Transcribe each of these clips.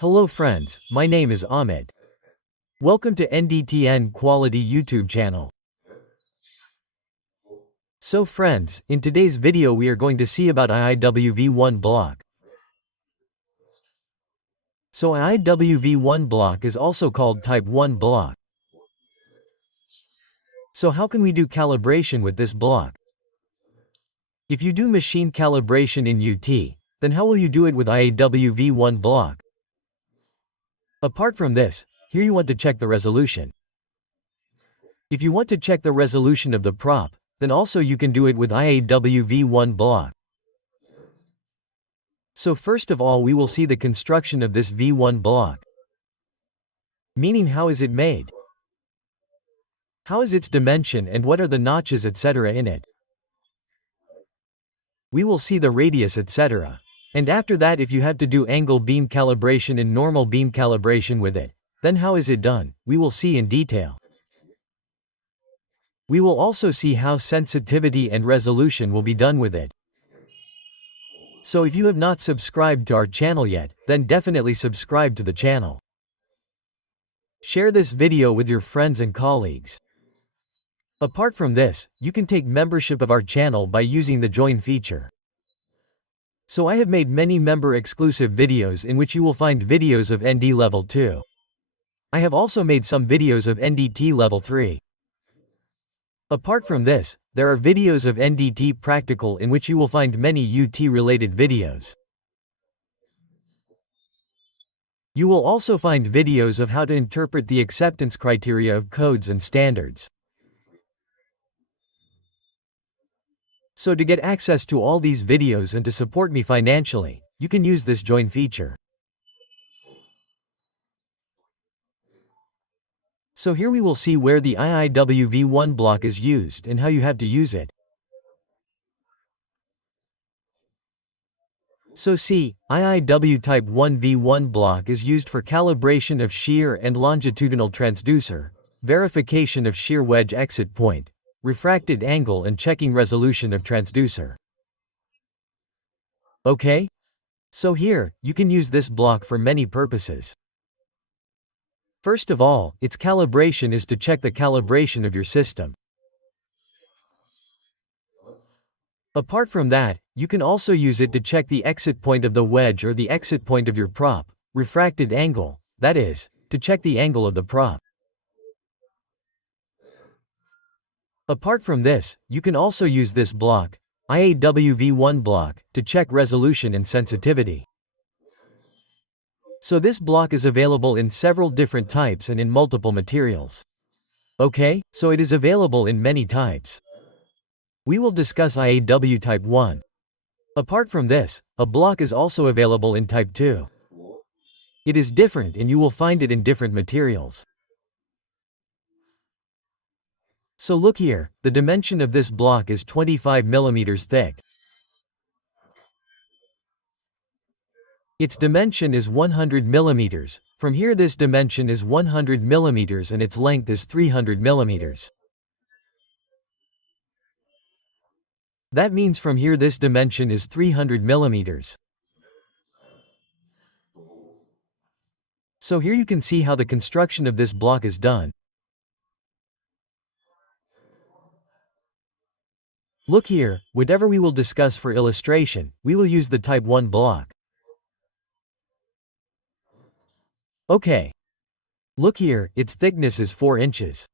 Hello friends, my name is Ahmed. Welcome to NDTN Quality YouTube channel. So friends, in today's video we are going to see about IIW V1 block. So IIW V1 block is also called Type 1 block. So how can we do calibration with this block? If you do machine calibration in UT, then how will you do it with IIW V1 block? Apart from this, here you want to check the resolution. If you want to check the resolution of the prop, then also you can do it with IIW V1 block. So first of all we will see the construction of this V1 block. Meaning how is it made? How is its dimension and what are the notches etc. in it? We will see the radius etc. And after that if you have to do angle beam calibration and normal beam calibration with it, then how is it done, we will see in detail. We will also see how sensitivity and resolution will be done with it. So if you have not subscribed to our channel yet, then definitely subscribe to the channel. Share this video with your friends and colleagues. Apart from this, you can take membership of our channel by using the join feature. So I have made many member exclusive videos in which you will find videos of ND level 2. I have also made some videos of NDT level 3. Apart from this, there are videos of NDT practical in which you will find many UT related videos. You will also find videos of how to interpret the acceptance criteria of codes and standards. So to get access to all these videos and to support me financially, you can use this join feature. So here we will see where the IIW V1 block is used and how you have to use it. So see, IIW Type 1 V1 block is used for calibration of shear and longitudinal transducer, verification of shear wedge exit point, refracted angle and checking resolution of transducer. Okay? So here, you can use this block for many purposes. First of all, its calibration is to check the calibration of your system. Apart from that, you can also use it to check the exit point of the wedge or the exit point of your prop, refracted angle, that is, to check the angle of the prop. Apart from this, you can also use this block, IIW V1 block, to check resolution and sensitivity. So this block is available in several different types and in multiple materials. Okay, so it is available in many types. We will discuss IIW Type 1. Apart from this, a block is also available in Type 2. It is different and you will find it in different materials. So look here, the dimension of this block is 25 mm thick. Its dimension is 100 mm. From here this dimension is 100 mm and its length is 300 mm. That means from here this dimension is 300 mm. So here you can see how the construction of this block is done. Look here, whatever we will discuss for illustration, we will use the Type 1 block. Okay. Look here, its thickness is 4 inches.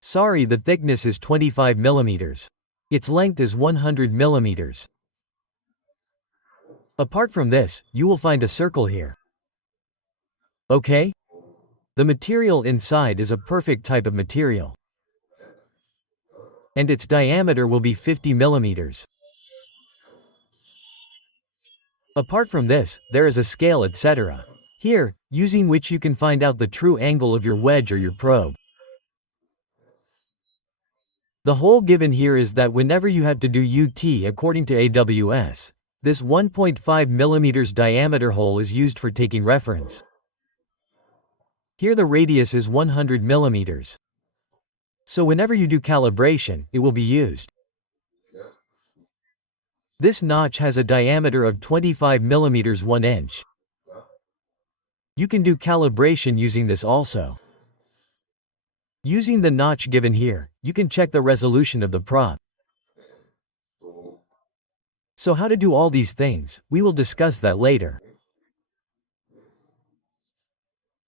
Sorry, the thickness is 25 mm. Its length is 100 mm. Apart from this, you will find a circle here. Okay? The material inside is a perfect type of material. And its diameter will be 50 mm. Apart from this, there is a scale etc. Here, using which you can find out the true angle of your wedge or your probe. The hole given here is that whenever you have to do UT according to AWS, this 1.5 mm diameter hole is used for taking reference. Here the radius is 100 mm. So whenever you do calibration, it will be used. This notch has a diameter of 25 mm 1 inch. You can do calibration using this also. Using the notch given here, you can check the resolution of the prop. So how to do all these things, we will discuss that later.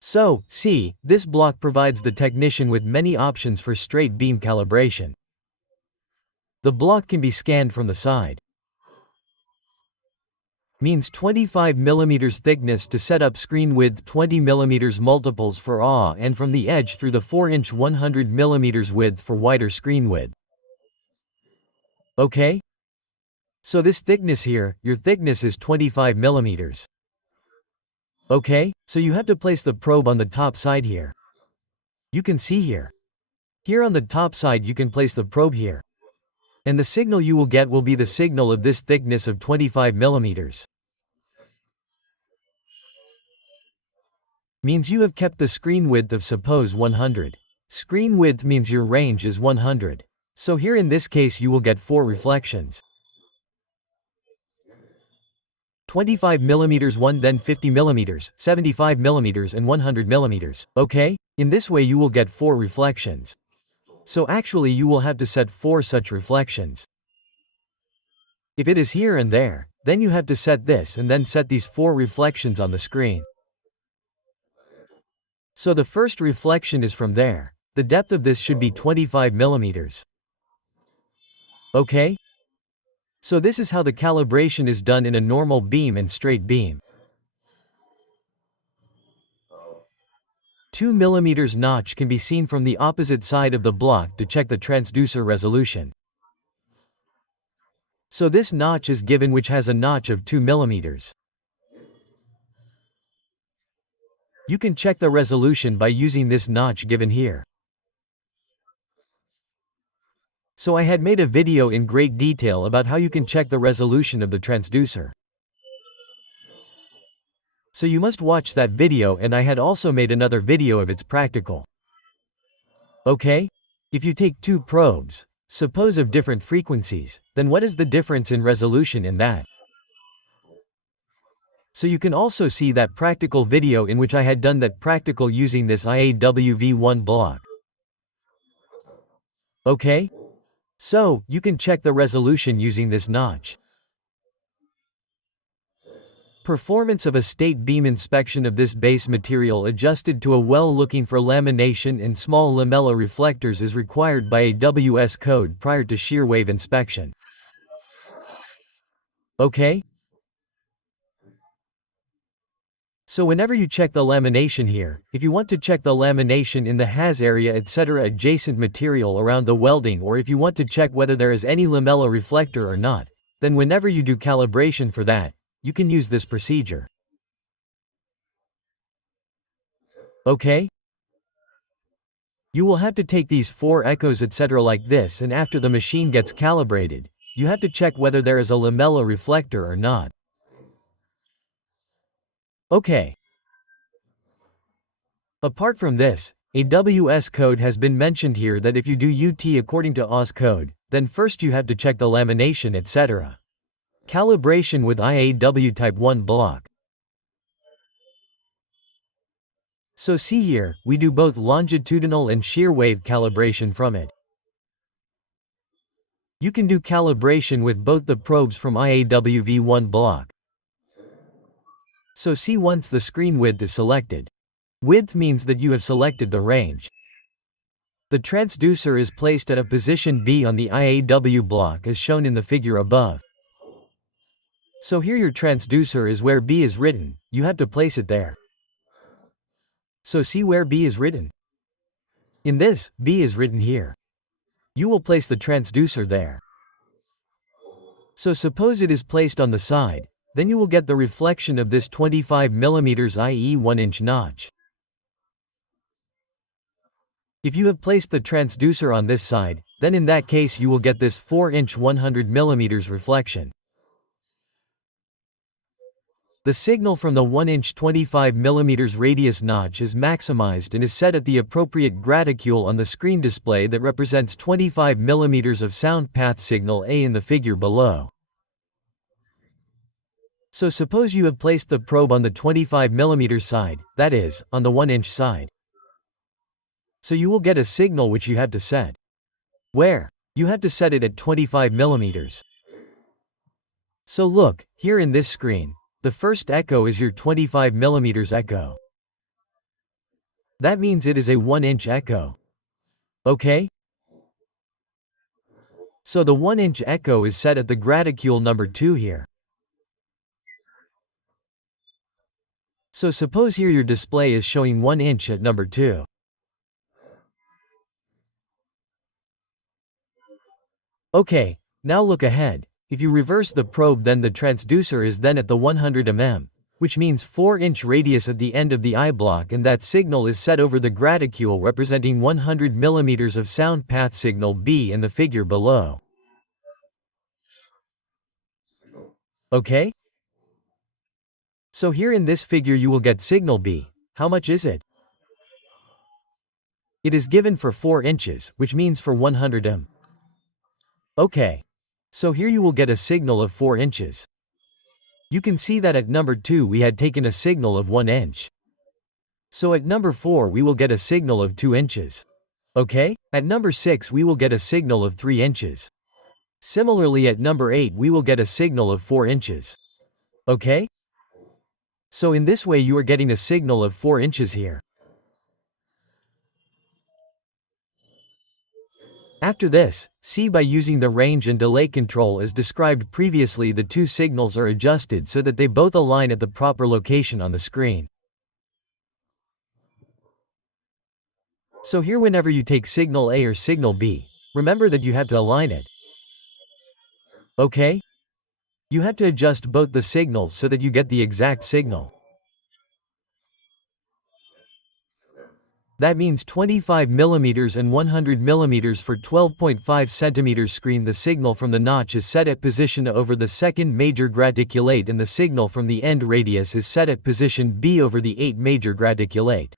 So, see, this block provides the technician with many options for straight beam calibration. The block can be scanned from the side. Means 25 mm thickness to set up screen width 20 mm multiples for AW and from the edge through the 4-inch 100 mm width for wider screen width. Okay? So this thickness here, your thickness is 25 mm. Okay? So you have to place the probe on the top side here. You can see here. Here on the top side you can place the probe here. And the signal you will get will be the signal of this thickness of 25 mm. Means you have kept the screen width of suppose 100. Screen width means your range is 100. So here in this case you will get 4 reflections. 25 mm 1 then 50 mm, 75 mm and 100 mm. Okay? In this way you will get 4 reflections. So actually you will have to set 4 such reflections. If it is here and there, then you have to set this and then set these 4 reflections on the screen. So the first reflection is from there. The depth of this should be 25 mm. Okay? So this is how the calibration is done in a normal beam and straight beam. 2 mm notch can be seen from the opposite side of the block to check the transducer resolution. So this notch is given which has a notch of 2 mm. You can check the resolution by using this notch given here. So I had made a video in great detail about how you can check the resolution of the transducer. So you must watch that video, and I had also made another video of its practical. Okay? If you take 2 probes, suppose of different frequencies, then what is the difference in resolution in that? So you can also see that practical video in which I had done that practical using this IIW V1 block. Okay? So, you can check the resolution using this notch. Performance of a state beam inspection of this base material adjusted to a well looking for lamination and small lamella reflectors is required by AWS code prior to shear wave inspection. Okay? So whenever you check the lamination here, if you want to check the lamination in the has area etc. adjacent material around the welding, or if you want to check whether there is any lamella reflector or not, then whenever you do calibration for that, you can use this procedure. Okay? You will have to take these 4 echoes etc. like this, and after the machine gets calibrated, you have to check whether there is a lamella reflector or not. Okay. Apart from this, AWS code has been mentioned here that if you do UT according to AWS code, then first you have to check the lamination etc. Calibration with IIW Type 1 block. So see here, we do both longitudinal and shear wave calibration from it. You can do calibration with both the probes from IIW V1 block. So see, once the screen width is selected. Width means that you have selected the range. The transducer is placed at a position B on the IIW block as shown in the figure above. So here your transducer is where B is written, you have to place it there. So see where B is written. In this, B is written here. You will place the transducer there. So suppose it is placed on the side, then you will get the reflection of this 25 mm i.e. 1-inch notch. If you have placed the transducer on this side, then in that case you will get this 4-inch 100 mm reflection. The signal from the 1-inch 25 mm radius notch is maximized and is set at the appropriate graticule on the screen display that represents 25 mm of sound path signal A in the figure below. So suppose you have placed the probe on the 25mm side, that is, on the 1-inch side. So you will get a signal which you have to set. Where? You have to set it at 25mm. So look, here in this screen, the first echo is your 25mm echo. That means it is a 1-inch echo. Okay? So the 1-inch echo is set at the graticule number 2 here. So suppose here your display is showing 1 inch at number 2. Okay, now look ahead. If you reverse the probe, then the transducer is then at the 100 mm, which means 4-inch radius at the end of the eye block, and that signal is set over the graticule representing 100 mm of sound path signal B in the figure below. Okay? So here in this figure you will get signal B. How much is it? It is given for 4 inches, which means for 100 mm. Okay. So here you will get a signal of 4 inches. You can see that at number 2 we had taken a signal of 1 inch. So at number 4 we will get a signal of 2 inches. Okay? At number 6 we will get a signal of 3 inches. Similarly at number 8 we will get a signal of 4 inches. Okay? So in this way you are getting a signal of 4 inches here. After this, see, by using the range and delay control as described previously, the two signals are adjusted so that they both align at the proper location on the screen. So here whenever you take signal A or signal B, remember that you have to align it. Okay? You have to adjust both the signals so that you get the exact signal. That means 25mm and 100mm for 12.5cm screen. The signal from the notch is set at position A over the second major graticulate, and the signal from the end radius is set at position B over the 8 major graticulate.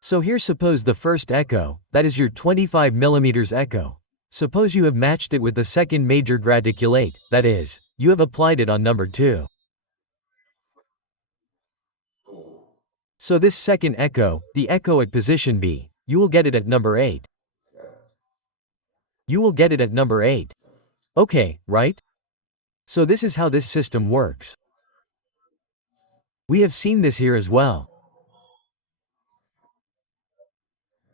So here suppose the first echo, that is your 25mm echo. Suppose you have matched it with the second major graticulate, that is, you have applied it on number 2. So this second echo, the echo at position B, you will get it at number 8. You will get it at number 8. Okay, right? So this is how this system works. We have seen this here as well.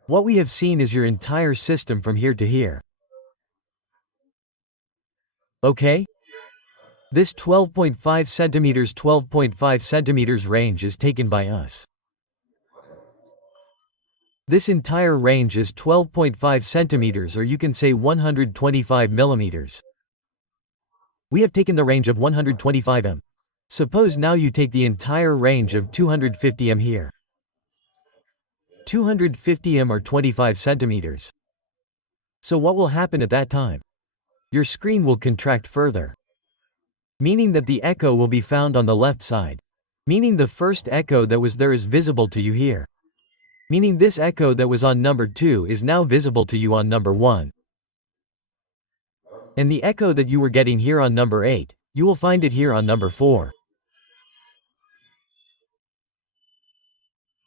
What we have seen is your entire system from here to here. Okay? This 12.5 centimeters range is taken by us. This entire range is 12.5 centimeters, or you can say 125 millimeters. We have taken the range of 125 m. Suppose now you take the entire range of 250 m here. 250 m or 25 centimeters. So what will happen at that time? Your screen will contract further. Meaning that the echo will be found on the left side. Meaning the first echo that was there is visible to you here. Meaning this echo that was on number 2 is now visible to you on number 1. And the echo that you were getting here on number 8, you will find it here on number 4.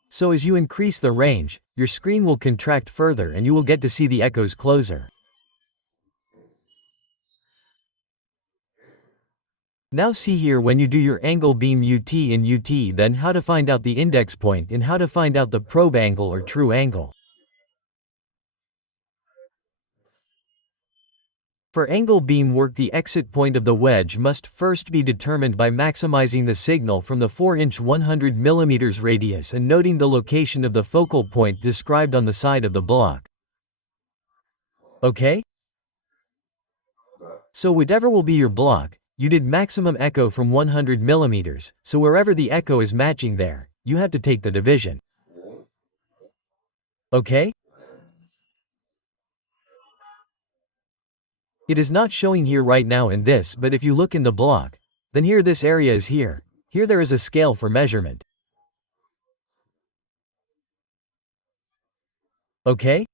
So as you increase the range, your screen will contract further and you will get to see the echoes closer. Now see here, when you do your angle beam UT in UT, then how to find out the index point and how to find out the probe angle or true angle. For angle beam work, the exit point of the wedge must first be determined by maximizing the signal from the 4-inch 100 mm radius and noting the location of the focal point described on the side of the block. Okay? So whatever will be your block, you did maximum echo from 100 mm, so wherever the echo is matching there, you have to take the division. Okay? It is not showing here right now in this, but if you look in the block, then here this area is here. Here there is a scale for measurement. Okay?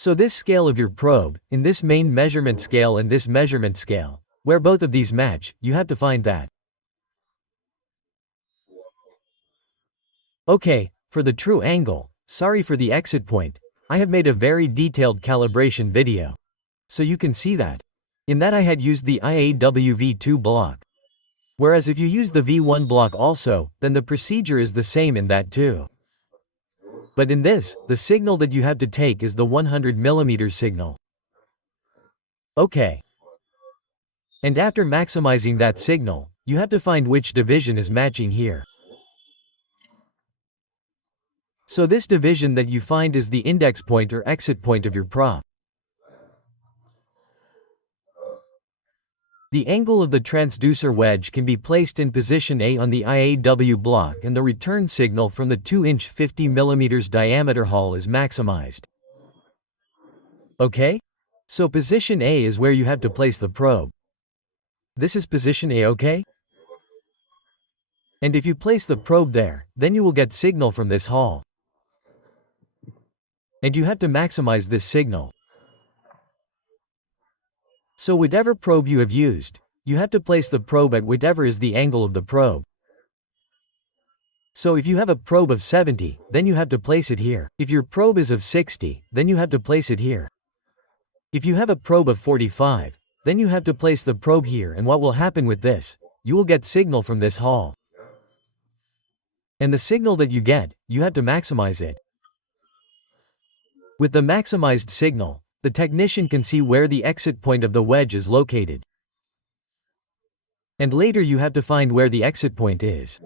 So this scale of your probe, in this main measurement scale and this measurement scale, where both of these match, you have to find that. Okay, for the true angle, sorry for the exit point, I have made a very detailed calibration video. So you can see that. In that I had used the IIW V2 block. Whereas if you use the V1 block also, then the procedure is the same in that too. But in this, the signal that you have to take is the 100mm signal. Okay. And after maximizing that signal, you have to find which division is matching here. So this division that you find is the index point or exit point of your prop. The angle of the transducer wedge can be placed in position A on the IIW block and the return signal from the 2-inch 50mm diameter hole is maximized. Okay? So position A is where you have to place the probe. This is position A, okay? And if you place the probe there, then you will get signal from this hole. And you have to maximize this signal. So whatever probe you have used, you have to place the probe at whatever is the angle of the probe. So if you have a probe of 70, then you have to place it here. If your probe is of 60, then you have to place it here. If you have a probe of 45, then you have to place the probe here, and what will happen with this? You will get signal from this hole. And the signal that you get, you have to maximize it. With the maximized signal, the technician can see where the exit point of the wedge is located. And later you have to find where the exit point is.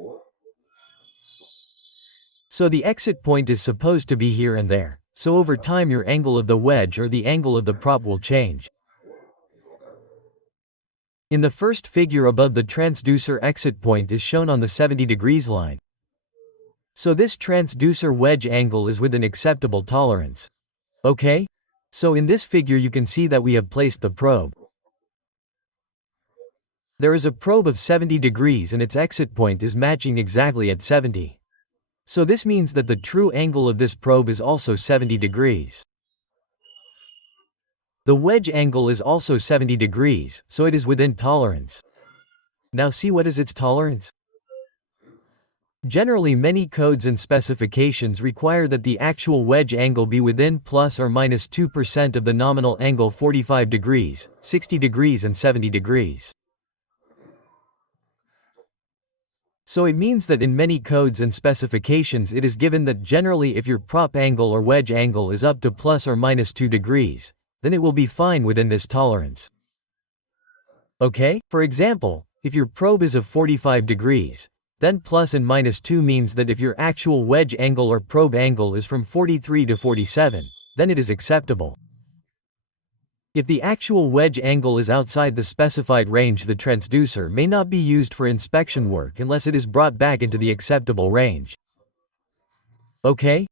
So the exit point is supposed to be here and there, so over time your angle of the wedge or the angle of the prop will change. In the first figure above, the transducer exit point is shown on the 70 degrees line. So this transducer wedge angle is within acceptable tolerance. Okay? So in this figure you can see that we have placed the probe. There is a probe of 70 degrees and its exit point is matching exactly at 70. So this means that the true angle of this probe is also 70 degrees. The wedge angle is also 70 degrees, so it is within tolerance. Now see, what is its tolerance? Generally many codes and specifications require that the actual wedge angle be within plus or minus 2% of the nominal angle 45 degrees, 60 degrees and 70 degrees. So it means that in many codes and specifications it is given that generally if your prop angle or wedge angle is up to plus or minus 2 degrees, then it will be fine within this tolerance. Okay? For example, if your probe is of 45 degrees, then plus and minus 2 means that if your actual wedge angle or probe angle is from 43 to 47, then it is acceptable. If the actual wedge angle is outside the specified range, the transducer may not be used for inspection work unless it is brought back into the acceptable range. Okay?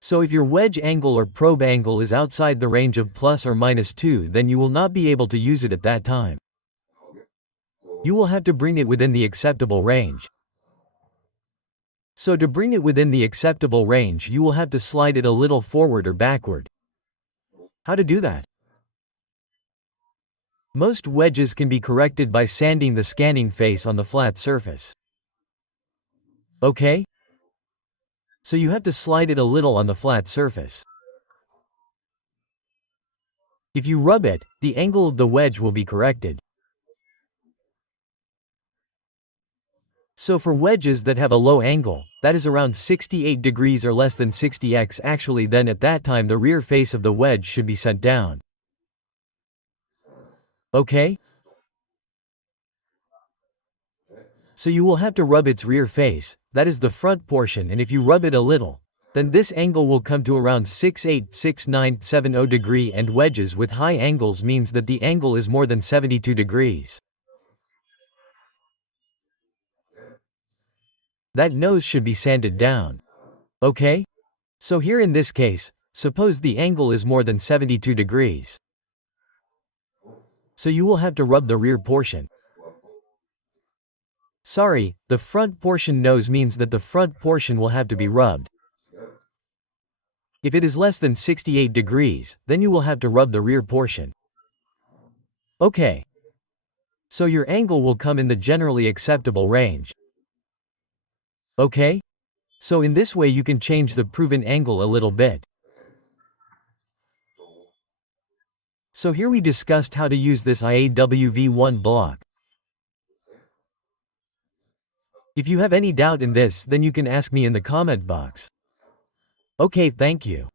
So if your wedge angle or probe angle is outside the range of plus or minus 2, then you will not be able to use it at that time. You will have to bring it within the acceptable range. So to bring it within the acceptable range, you will have to slide it a little forward or backward. How to do that? Most wedges can be corrected by sanding the scanning face on the flat surface. Okay? So you have to slide it a little on the flat surface. If you rub it, the angle of the wedge will be corrected. So for wedges that have a low angle, that is around 68 degrees or less than 60x actually, then at that time the rear face of the wedge should be sent down. Okay? So you will have to rub its rear face, that is the front portion, and if you rub it a little, then this angle will come to around 686970 degree, and wedges with high angles means that the angle is more than 72 degrees. That nose should be sanded down. Okay? So here in this case, suppose the angle is more than 72 degrees. So you will have to rub the rear portion. Sorry, the front portion nose means that the front portion will have to be rubbed. If it is less than 68 degrees, then you will have to rub the rear portion. Okay. So your angle will come in the generally acceptable range. Okay? So in this way you can change the proven angle a little bit. So here we discussed how to use this IIW V1 block. If you have any doubt in this, then you can ask me in the comment box. Okay, thank you.